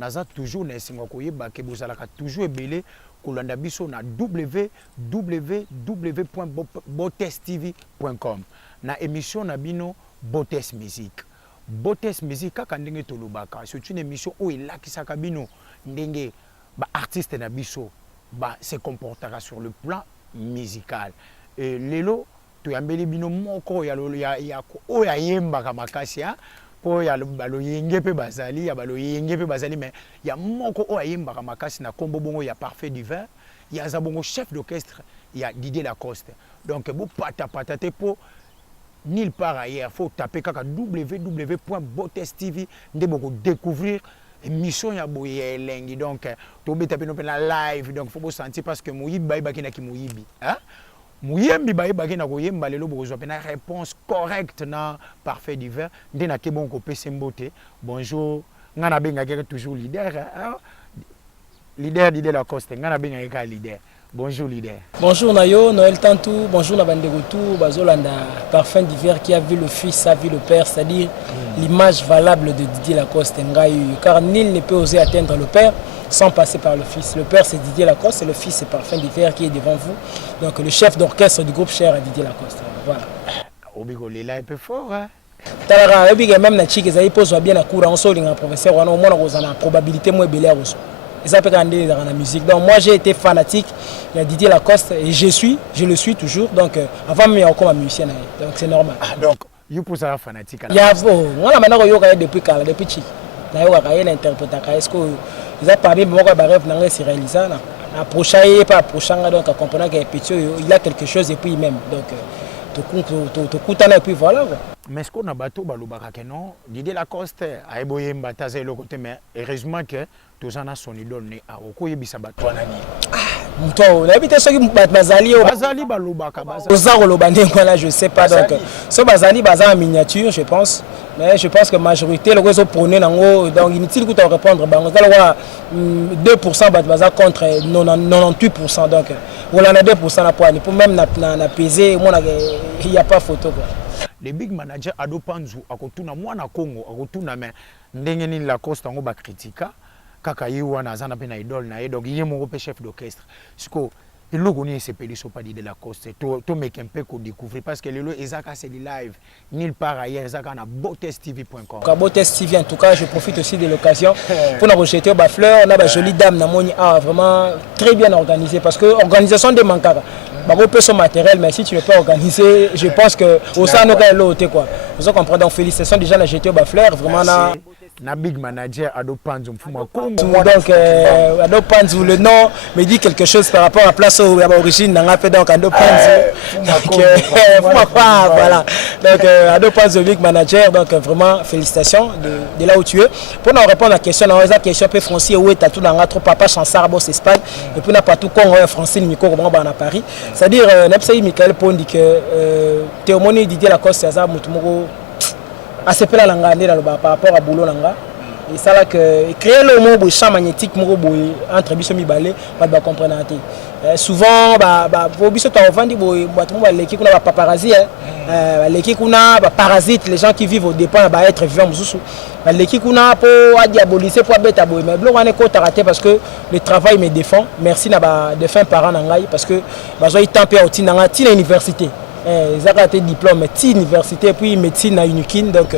naza toujours na esengo koyeba ke bozalaka toujours ebele kolanda biso na www.botestv.com na émission na bino Botes Musique. Botes Musique kaka ndenge tolobaka, c'est une émission où il lakisaka bino ndenge ba artiste na biso ba se comportera sur le plan musical. Et lelo to yambeli bino moko ya o ya yembaka makasi ya po ya balo yenge pe bazali ya balo yenge pe bazali mais ya moko o ya yembaka makasi na kombo bongo ya Parfait d'hiver, ya zabongo chef d'orchestre ya Didier Lacoste. Donc bo pata te po nulle part ailleurs, faut taper kaka www.botestv nde boko découvrir émission ya boye lengi. Donc to be taper no pe na live, donc faut sentir parce que moyibi ba ibaki ki moyibi hein. Mouyembi ba ibaki na koyemba lelo boko pe na réponse correcte na Parfait d'hiver nde na ke bon ko pe sembote. Bonjour ngana benga ke toujours leader hein? Leader Didier Lacoste ngana benga ke leader. Bonjour leader. Bonjour Nayo, Noël Tantou, bonjour Nabande Retour, Bazolanda, Parfait d'hiver qui a vu le fils, a vu le père, c'est-à-dire l'image valable de Didier Lacoste Ngaï, car nul ne peut oser atteindre le père sans passer par le fils. Le père c'est Didier Lacoste et le fils c'est Parfait d'hiver qui est devant vous. Donc le chef d'orchestre du groupe cher à Didier Lacoste. Voilà. Obigo Lela est peu fort hein. Talara, même na chike za pose bien na cour en sol en professeur on a une probabilité moins belle à dans la musique. Donc moi j'ai été fanatique de Didier Lacoste et je le suis toujours. Donc avant de me comme musicien, donc c'est normal. Ah, donc you pour ça fanatique. Il y a moi la maintenant yo depuis quand depuis chi. Na yo ka interpréter est-ce que ils a parlé moi ba rêve na se réaliser na prochain et pas prochain donc à comprendre que petit il a quelque chose et puis même donc to kutana et puis voilà quoi. Mais ce qu'on a bateau balobaka que non Didier Lacoste a eboye mbataza le côté mais heureusement que tous en a son idole ne a okoyebisa bato nani muto na bité soki bazali balobaka bazali lobande quoi je sais pas donc so bazali en miniature je pense mais je pense que majorité le réseau prôné nango donc inutile que tu répondre bango za 2% bazali contre 98% donc on a 2% na poids pour même na peser moi il y a pas photo quoi. Le big manager Ado Panzu akotuna mwana Congo akotuna mais ndenge ni Lacoste ngo ba critica kaka yiwa na zana pe na idole na donc yemo pe chef d'orchestre siko eloko ni sepeli so pas de Lacoste to make un peu ko découvrir parce que lelo ezaka c'est live nulle part ailleurs ezaka na botestv.com. Botes TV en tout cas je profite aussi de l'occasion pour nous rejeter ba fleur on a ba jolie dame na moni vraiment très bien organisé parce que organisation de mankara bah peut son matériel mais si tu ne peux pas organiser je pense que au sein nous l'autre quoi vous comprenez donc félicitations déjà la jeter ba fleur vraiment na big manager Ado Panzu mfuma Congo donc Ado Panzu le nom me dit quelque chose par rapport à place où origine n'a fait donc Ado Panzu voilà donc Ado Panzu big manager donc vraiment félicitations de là où tu es pour nous répondre à la question dans la question peu français où est tout dans trop papa chansard boss Espagne et puis n'a pas tout Congo français micro comment à Paris c'est-à-dire n'absai Michael Pondi que Théomoni Didier Lacoste ça mutumoko assez peu la langue par rapport à boulot langa et ça là que créer le mot champ magnétique moko boy entre biso mibalé pas de comprendre souvent bo biso ta vendre boy bato mo baleki kuna ba paparazzi baleki kuna ba parasites les gens qui vivent au dépend ba être vivant mususu baleki kuna po a diaboliser po beta boy mais blo wana ko taraté parce que le travail me défend merci na ba défunt parents nangai parce que bazo itampe outi nanga ti na université ils ont été diplôme université puis médecine à Unikin donc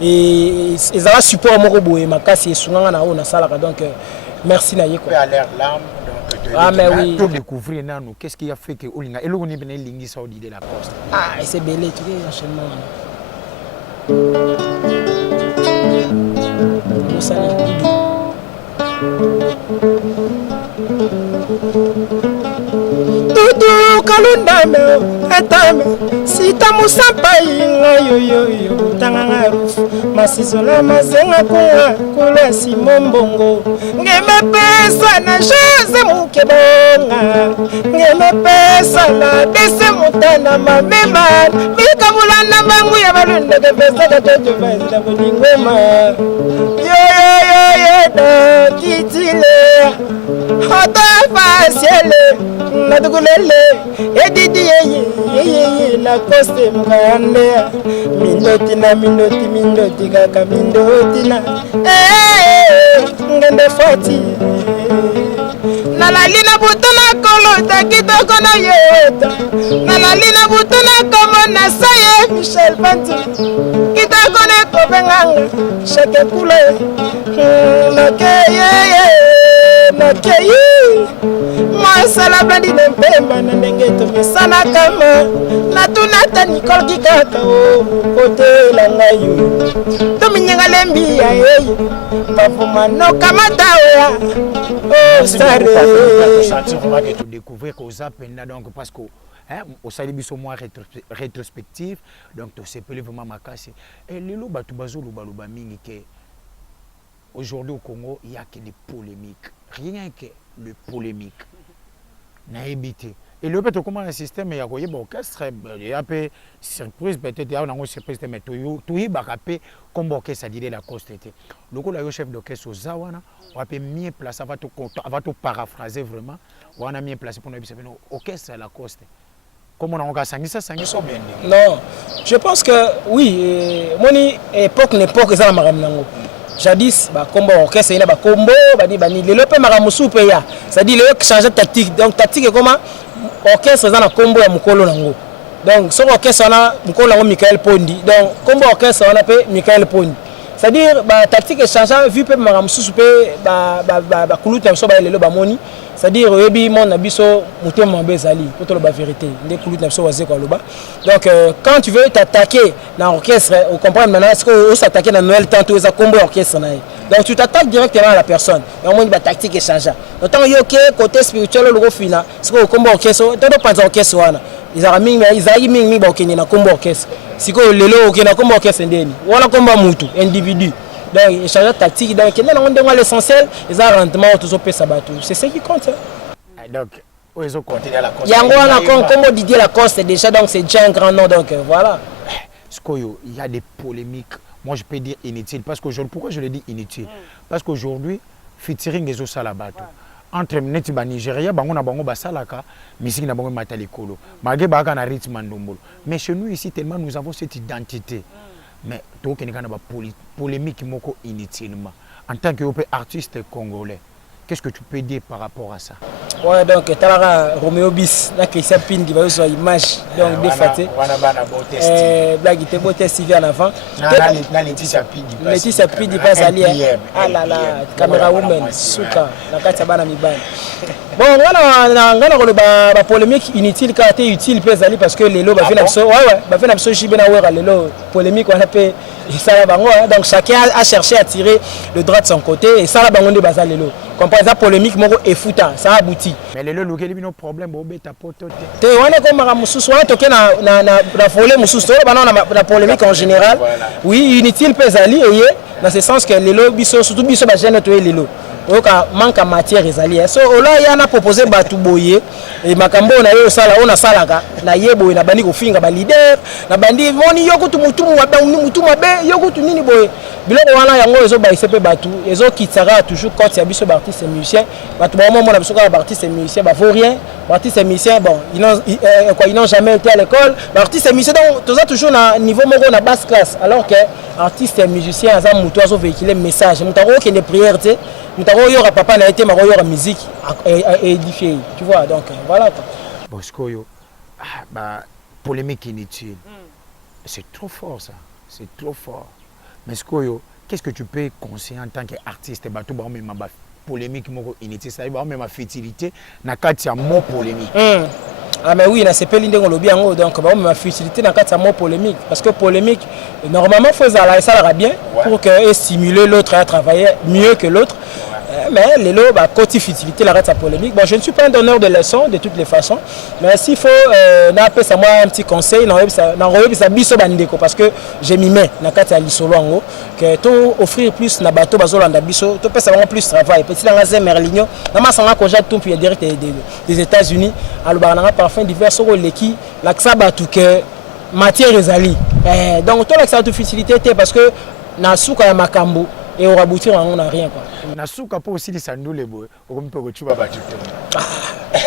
et ils ont support mon robot et ma casse et souvent na on a ça là donc merci na yeko à l'air l'âme donc ah mais oui pour découvrir nano qu'est-ce qui a fait que olinga et loko ni bene lingi saudi de la Coste ah et c'est belé tu sais enchaînement kalundame atame sita musapa inga yo tanganga ruf masizola mazenga kunga kula simombongo ngeme pesa na Jose Mukebonga ngeme pesa na dese mutana mamema mikabula na mangu ya balunda ke pesa ka toto vaza bodingoma yo da kitile hota fasiele nadugulele edidi ye Lacoste mukayande mindoti na mindoti kaka mindoti na nde foti nalali na butu na kolota kitoko na yota nalali na butu na komona saye Michel Pantu kitoko na kobenganga chaque couleur nakeye mwasala blandi na mpemba na ndenge tomesana kama natunata Nicole kikaka kotela ngai yo tominyenga lembi ya eyi bavumano kamata oya de découvrir qu'aux appels donc parce que au sali biso moi rétrospective donc to sepeli vraiment makasi et lelo batu bazolo baloba mingi que aujourd'hui au Congo il y a que des polémiques rien que le polémique na évité et le peut comment un système ya koyeba orchestre il a peu surprise peut-être ya na surprise mais to yi bakapé comme orchestre dire la costité loko la yo chef d'orchestre ozawana on peut mieux placer va to paraphraser vraiment on a mieux placé pour nous orchestre la coste comme on a encore sangisa bien non je pense que oui moni époque n'époque ça la maramnango jadis ba combo orchestre ina ba combo bani lelo pe maramusu pe ya ça dit le changer tactique donc tactique comment orchestre za na combo ya mukolo nango donc son orchestre na mukolo nango Michael Pondi donc combo orchestre na pe Michael Pondi c'est-à-dire ba tactique changer vu pe maramusu pe ba kuluta so ba lelo ba moni c'est-à-dire yebi mon abiso mutema bezali pour te la vérité ndé kuluta so waze ko loba donc quand tu veux t'attaquer dans l'orchestre on comprend maintenant est-ce que on s'attaquer dans Noël tant aux combo orchestre na donc tu t'attaques directement à la personne et on ba tactique changer autant yo que côté spirituel le fina c'est que combo orchestre todo pas orchestre wana ils mingi ba okeni na combo orchestre siko lelo okeni na combo orchestre ndeni wala combo mutu individu donc échange tactique donc l'essentiel ils ont rendement tous au bateau c'est ce qui compte donc ils ont continué à la coste yango wana comme Didier Lacoste déjà donc c'est déjà un grand nom donc voilà Skoyo il y a des polémiques moi je peux dire inutiles parce qu'aujourd'hui pourquoi je le dis inutile parce qu'aujourd'hui featuring les osala bateau entre neti ba Nigeria bango na bango basalaka musique na bango matali kolo malgré baka na rythme ndombolo mais chez nous ici tellement nous avons cette identité mais tout qui n'est pas polémique moko inutilement en tant que artiste congolais qu'est-ce que tu peux dire par rapport à ça ouais donc Talara Romeo Bis na Christian Pin qui va sur image donc défaté blague était beau test en avant na Laetitia Pin passe ali ah là là camera woman suka na kati bana mibana bon ngana ko ba polémique inutile car était utile pèse ali parce que lelo ba fina so ouais ba fina so shibena wera lelo polémique on appelle ça la bango donc chacun a cherché à tirer le droit de son côté et ça la bango de bazal lelo comprendre ça polémique moko efouta ça aboutit mais lelo lokeli bino problème obeta poto te wana ko mara mususu wana toke na volé mususu to bana na polémique en général oui inutile pèse ali et dans ce sens que lelo biso surtout biso ba jeune to lelo oka manque matière ezali so ola yana proposé batu boye et makambo na yo sala ona salaka na yebo na bandi ko finga ba leader na bandi moni yokutu mutumu wa mutumu mabe yokutu nini boye biloko wana yango ezo ba isepe batu ezo kitara toujours quand ya biso ba artiste musicien batu ba moment na biso ka ba artiste musicien ba vaut rien ba artiste musicien bon ils n'ont jamais été à l'école ba artiste musicien donc toza toujours na niveau moko na basse classe alors que artiste musicien aza mutu azo véhiculer message mutako ke ne prière te mutako yo papa na été mako yo musique édifié tu vois donc voilà quoi Boscoyo bah polémique inutile c'est trop fort ça c'est trop fort mais Skoyo qu'est-ce que tu peux conseiller en tant qu'artiste bato ba même ba polémique moko inutile ça ba même futilité na kati ya mot polémique ah mais oui, c'est pas l'indé qu'on lobby en haut, donc bah, ma futilité dans quatre mots polémique, parce que polémique, normalement, faut ça ira bien pour que stimuler l'autre à travailler mieux que l'autre. Mais les lots, bah, côté futilité, la sa polémique. Bon, je ne suis pas un donneur de leçons de toutes les façons, mais s'il faut, n'appelle ça moi un petit conseil, ça biso bandeko, parce que j'ai mis main dans quatre lisolo en haut, que tout offrir plus na bateau bazolo en biso, tout peut savoir plus travail. Petit dans la Merligno, dans ma sanga qu'on jette tout puis direct des États-Unis, à l'Obaranga parfum divers sur l'équipe, l'accès bateau que matière ezali. Donc tout l'accès à toute futilité, parce que na souka ya makambo. Et on va aboutir, on n'a rien quoi. Na souka po aussi les sandoules boy, on peut retrouver battu.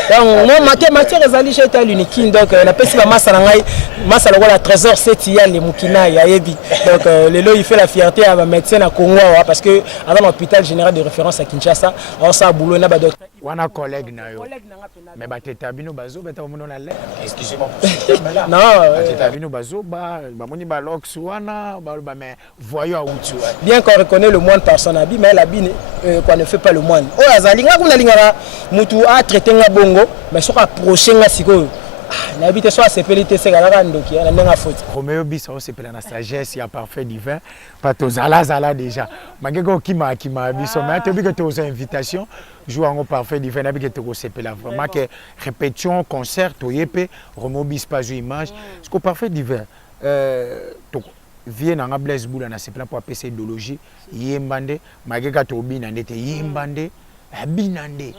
Donc moi matière ezali chez ta l'unique donc la pesi ba massa ngai massa la trésor c'est il y a les mukina ya yebi. Donc lelo il fait la fierté à médecin à Congo parce que à l'hôpital général de référence à Kinshasa on ça boulot na ba docteur wana collègue na yo mais ba teta bino bazo beta mono na lettre excusez-moi non teta bino bazo ba moni ba lox wana ba mais voyons où bien qu'on reconnaît le moine par son habit mais l'habit qu'on ne fait pas le moine oh azali nga kuna lingara mutu a traiter nga bongo mais soit approcher nga siko n'habite soit CPLT c'est galaka ndoki na ndenga faute Roméo Bisa on s'appelle la sagesse ya parfait divin pas to zala déjà magego kima biso mais to bi que to invitation joue en parfait divin na bi que to s'appelle vraiment que répétition concert to yepé Roméo Bisa pas jouer image parce que parfait divin to vient en Blaise Boula na s'appelle pour appeler idéologie yembande magega to bina ndete yembande binande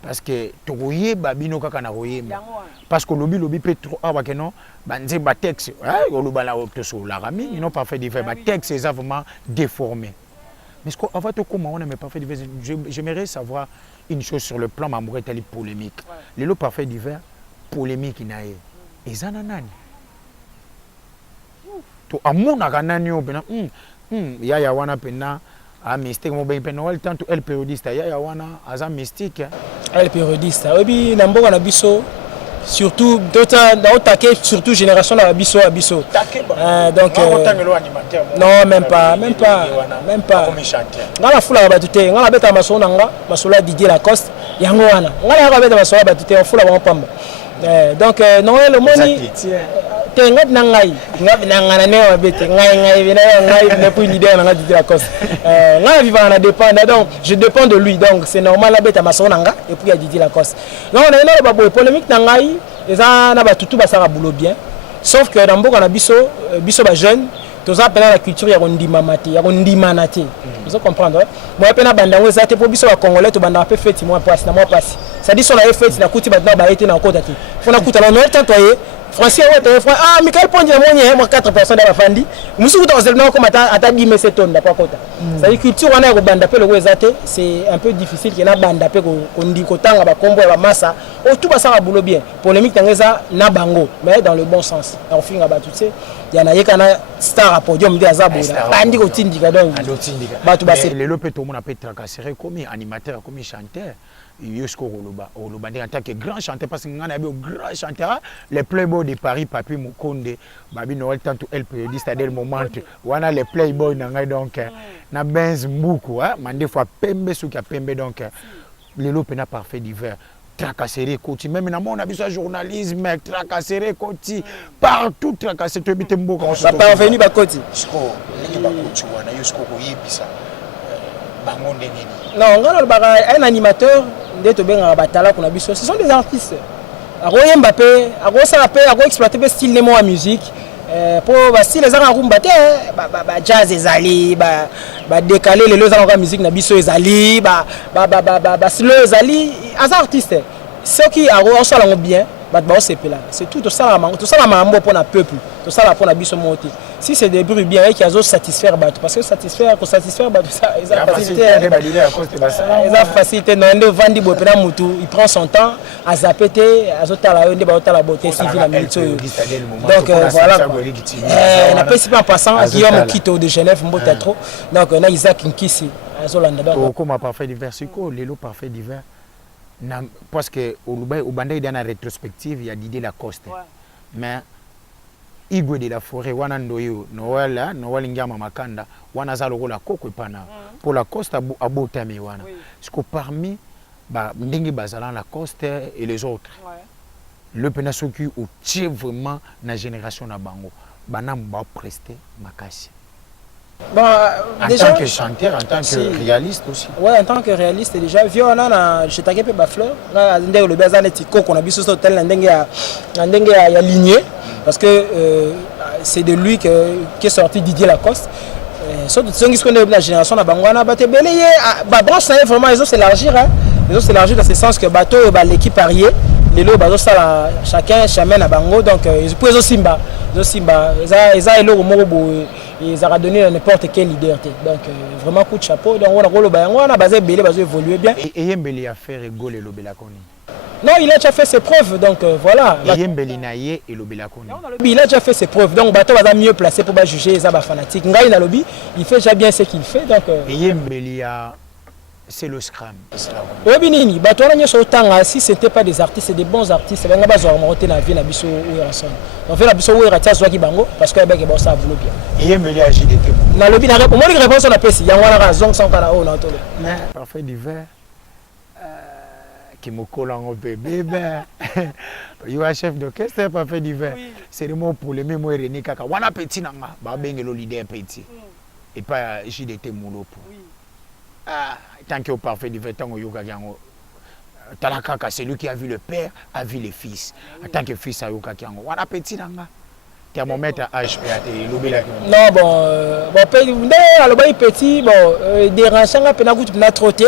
parce que tokoye babino kaka na koyemba parce que lobi peut trop aba que non banze ba texte oloba la to so la rami ils n'ont pas fait divers ba texte c'est vraiment déformé mais ce qu'on va te comment on n'a pas fait divers j'aimerais savoir une chose sur le plan mamoureux tali polémique les lots parfait divers polémique inae ezana nani to amona kanani obena ya wana pena ah mystique mo ben Noël tant elle périodiste ya wana aza mystique elle périodiste obi na mboka na biso surtout d'autres dans taquet surtout génération na biso donc non même pas comme chanteur ngala fula ba tuté ngala beta masona nga masola Didier Lacoste yango wana ngala ba beta masola ba tuté fula ba pamba donc Noël moni tengat nangai ngab nangana ne wabete ngai ne pour leader nanga Didier Lacoste ngai vivant na dépend donc je dépends de lui donc c'est normal la bête à maso nanga et puis à Didier Lacoste non on a une babo polémique nangai eza na ba tutu ba sara boulot bien sauf que dans mboka na biso ba jeune tous ça la culture ya kondima mate ya kondima naté vous comprendre moi pena bandango za te po biso ba congolais to banda pe fête moi passe na moi passe ça dit sur la fête na kuti ba ba été na kota te fona kuta na Noël tant toyer Français Michael Pondi moi 4 personnes dans la fandi musu kuta ozelna comme ata 10 meses tonnes da pa kota ça dit culture wana ko banda pe le wezate c'est un peu difficile que na banda pe ko ndi ko tanga ba kombo ba massa o tout ba ça boulot bien polémique tangeza na bango mais dans le bon sens on finga ba tout c'est yana yekana star à podium de azabola bandi ko tindika donc ba tout ba c'est le lope tout monde a peut tracasser comme animateur comme chanteur Yosko Oloba en tant que grand chanteur parce que nous avons un grand chanteur les playboys de Paris Papi Mukonde Babi Noël tant elle périodiste à des moments où on a les playboys donc na benz beaucoup mande fois pembe sous qui a pembe donc le lope n'a pas fait divers tracasserie côté même na mon avis journalisme tracasserie côté partout tracasserie to bité mboka on va pas venir ba côté sko ni ba côté wana yosko ko yebisa bango ndengeni non un animateur ce sont des artistes. Aroye Mbappé, Aro exploiter le style de la musique. Pour si les gens ont jazz ezali, décaler les gens musique na biso ezali, slow ezali, as artistes. Ceux qui ont bien, c'est tout ça la mambo pour le peuple, tout ça pour la biso monter. Si c'est des bruits bien et qui ont satisfaire parce que satisfaire ça ils ont facilité non de vendre bopena mutu il prend son temps à zapper azota la yonde ba la beauté civile la minute donc voilà on appelle pas en passant Guillaume Kito de Genève Mbota trop donc on a Isaac Nkisi azolanda donc comme parfait divers les lots parfait divers parce que au Banda il y a une rétrospective il y a Didier Lacoste mais Igwe de la forêt wana ndoyo Noël ngama makanda wana za lokola koko epana pour la coste abotami wana parce que parmi ndenge bazala la coste et les autres le pena soki au tie vraiment na génération na bango bana ba prester makasi bon déjà en tant que chanteur en tant que réaliste aussi en tant que réaliste déjà viona na je t'ai pe ba fleur na ndenge le bazana ti koko na biso so tel na ndenge ya lignée parce que c'est de lui qui est sorti Didier Lacoste. Surtout ceux qui sont de la génération de Bangwana, branche vraiment ils ont s'élargir, ils ont s'élargir dans ce sens que bateau l'équipe parier, les lots chacun chemin à Bango donc ils peuvent aussi simba, ils ont donné n'importe quelle liberté donc vraiment coup de chapeau donc on a basé belé basé évoluer bien. Et Yembeli a fait rigoler le Belakoni. Non, il a déjà fait ses preuves, donc voilà. Il a déjà fait ses preuves, donc Bato va mieux placé pour juger les fanatiques. Ngai na lobby, il fait déjà bien ce qu'il fait, donc. C'est le scrum. Oui, Binini, Bato na nyoso tanga si c'était pas des artistes, c'est des bons artistes. Ben ngaba zo monter na vie na biso ou ensemble. On fait la biso ou ratia zo ki bango parce que ba ke bossa boulot bien. Yembeli a JDT. Na lobby na réponse, moi réponse na pesi, ya wana ka zong sans kana o na tolo. Parfait d'hiver. Qui me colle en bébé. You are chef d'orchestre, parfait d'hiver. C'est le mot pour le même René Kaka. Wana petit nanga, ba bengelo leader petit. Et pas JDT moulopo. Tant que au parfait d'hiver, tant que yoga gango. Talakaka, c'est lui qui a vu le père, a vu les fils. En tant que fils à yoga gango. Wana petit nanga. Thermomètre HPAT, non, bon, petit, bon, dérangeant, pena goût na trotté.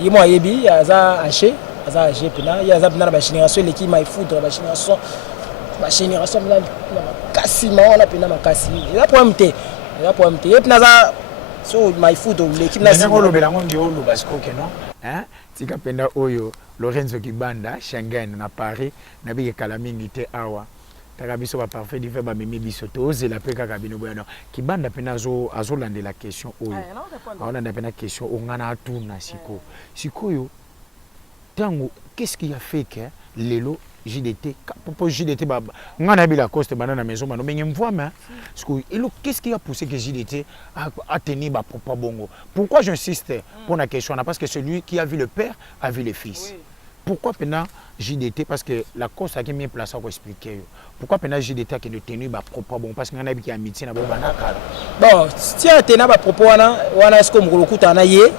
Il m'a yebi, il a haché, il a haché pena, il a zabna la génération, l'équipe m'a foudre la génération, la cassiment, on a pena ma cassi. Il a problème té, il a problème té. Et pena za, so m'a foudre l'équipe na. Mais on le monde yo le basco que non, hein? Tika pena oyo, Lorenzo Kibanda, Schengen na Paris, na bi kalamingi te awa. Takabiso va parfait d'hiver ba mimi bisoto ozela pe kaka bino boyano kibanda pena zo azolande la question oyo on a pena question ongana atuna sikoyo tango qu'est-ce qui a fait que lelo JDT pour JDT ba ngana bi la coste banana maison mano mais m'voit mais qu'est-ce qui a poussé que JDT a tenu ba papa bongo pourquoi j'insiste pour la question parce que celui qui a vu le père a vu les fils. Pourquoi pena JDT parce que la cause a mis en place à expliquer. Pourquoi pena JDT a tenu ba propos bon parce que ngana bi ki amitié na bon banaka. Bon, si a tenu ba propos wana est-ce que mukulukuta na ye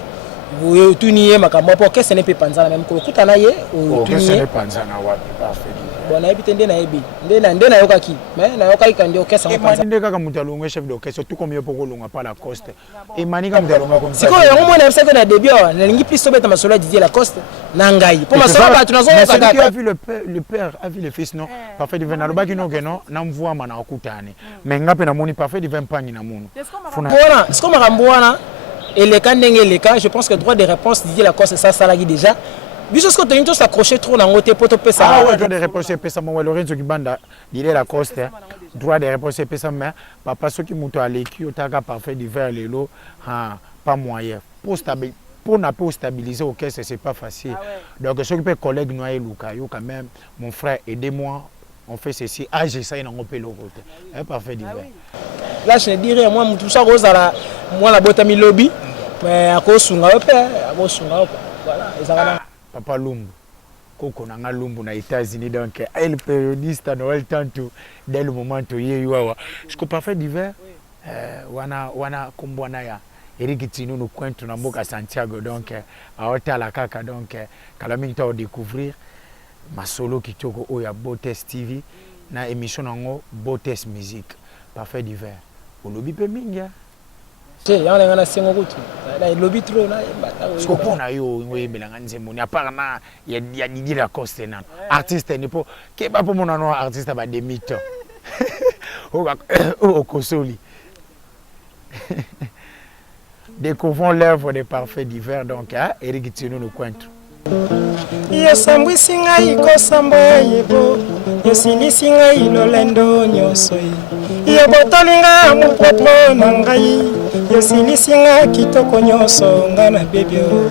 vous tunier makambo pour que ce n'est pas panza même kulukuta na ye ou tunier. Ce n'est pas panza na wapi parfait. Bon na ebitende na ebi. Ndena yoka ki. Mais na yoka ikandi okesa na panza. Mani ndeka mutalonga chef d'orchestre tout comme yo poko longa pas la coste. Et mani ka mutalonga comme ça. Siko yango mona na seko na début na lingi plus sobeta masolo Didier Lacoste na ngai. Pour masolo ba tunazo ka. Celui qui a vu le père a vu le fils non. Parfait divin na lobaki no ke non na mvua mana okutane. Mais ngape na moni parfait divin pangi na muno. Voilà, c'est comme Ramboana et les cas, je pense que le droit de réponse Didier Lacoste ça salagi déjà. Biso ce que tu s'accrocher trop dans côté poto pesa. Ah ouais, droit de réponse pesa mo Lorenzo Kibanda Didier Lacoste. Droit de réponse pesa mais papa ceux qui muto aleki otaka parfait d'hiver lelo pas moyen pour n'a pas stabiliser au caisse c'est pas facile. Donc ceux qui peut collègue noyer Luka yo quand même mon frère aidez-moi on fait ceci j'essaye dans pe le côté. Parfait d'hiver. Là je dirais moi tout ça rozala moi la botami lobby mais à cause sunga voilà ezala Papa Lumbu, Koko Nanga Lumbu na États-Unis donc elle périodiste à Noël tantôt dès le moment où il y a ce qu'on parfait d'hiver wana kumbwana ya Eric Tino nous cointe na mboka Santiago donc à Otala kaka donc kalaminta au découvrir ma solo kitoko oya Botes TV na émission nango Botes musique parfait d'hiver au lobby pe minga. Il y a un lobby trop là. Ce qu'on a eu, oui, mais apparemment, il y a Didier Lacoste. Artiste, n'est pas. Qui est pas pour mon nom, artiste, à des mythes. Au Kosoli. Découvrons l'œuvre des parfaits d'hiver, donc, Eric Tino nous pointe. Yosambwi singai kosamba yebo yosili singai lolendo nyosoi yobotolinga mu propre nangai yosili singa kitoko nyoso ngana bebio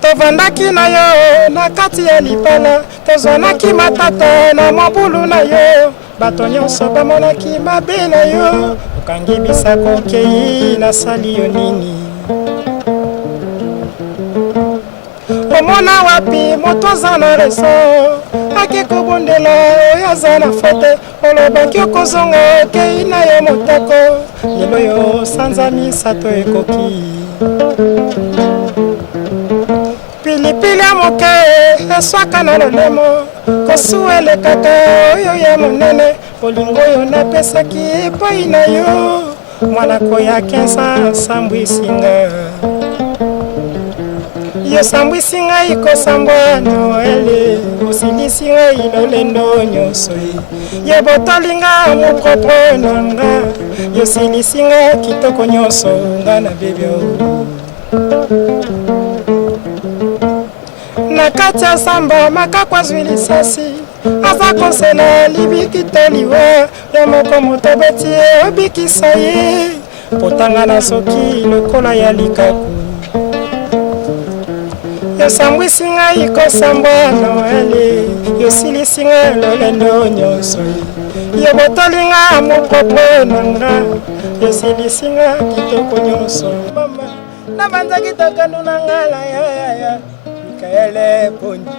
tovandaki na yo na kati ya lipala tozwanaki matata na mabulu na yo bato nyonso bamonaki mabe na yo okangi bisako kei nasali yo nini omona wapi moto aza na reso akekobondela oyo aza na fote olobaki okozonga okei na yo motoko lelo yo sanza misato ekoki pilipili ya moke eswaka na lolemo kosu elekaka oyo ya monene bolingo oyo napesaki epai na yo mwanako ya 15 sambwisinga yosambwisi ngai kosambwa noele osilisi ngai lolendo nyonso yebotolinga mu propre nanga yosilisi ngai kitoko nyonso nga na bebio na kati ya samba makakwa zwi lisasi aza kosela libiki toliwa ya moko moto beti ye obikisa ye potanga na soki lokola ya likaku yosambwisi ngai kosambwa noele yosilisi ngai lolendo nyonso yobotoli nga mopropre na nga yosilisi nga kitoko nyonso mama nabanza kitokano na ngala ya Mikaele Pondi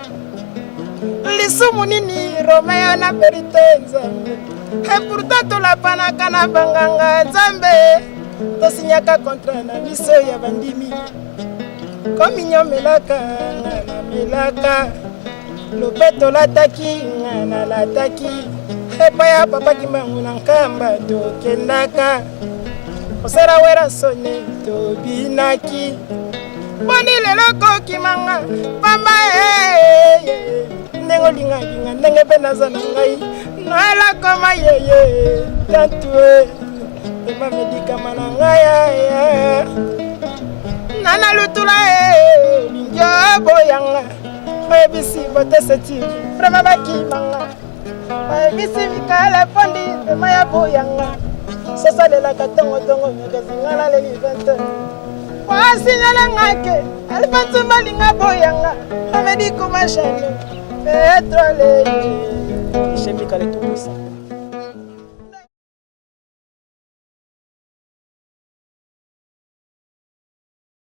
lisumu nini Romeo na verite nzambe e pourtant tolapanaka na banganga nzambe tosinyaka kontra na biso ya bandimi komi nyomelaka na melaka lopeto lataki na lataki epa ya papa kimangu na nkamba tokendaka osera wera soni tobinaki boni lelo kokimanga pamba ndenge olingalinga ndenge mpe naza na ngai noela koma yeye tantue ema medikama na ngai nana lutula olingi oboyanga oyebisi boteseti vraimen bakimanga oyebisi Mikaele Pondi vraimen ya boyanga sosalelaka tongotongo mekazingana leli 20 wasinyala ngake alipatsumba linga boyanga amediko mashane etrole chez Mikaele Tukusa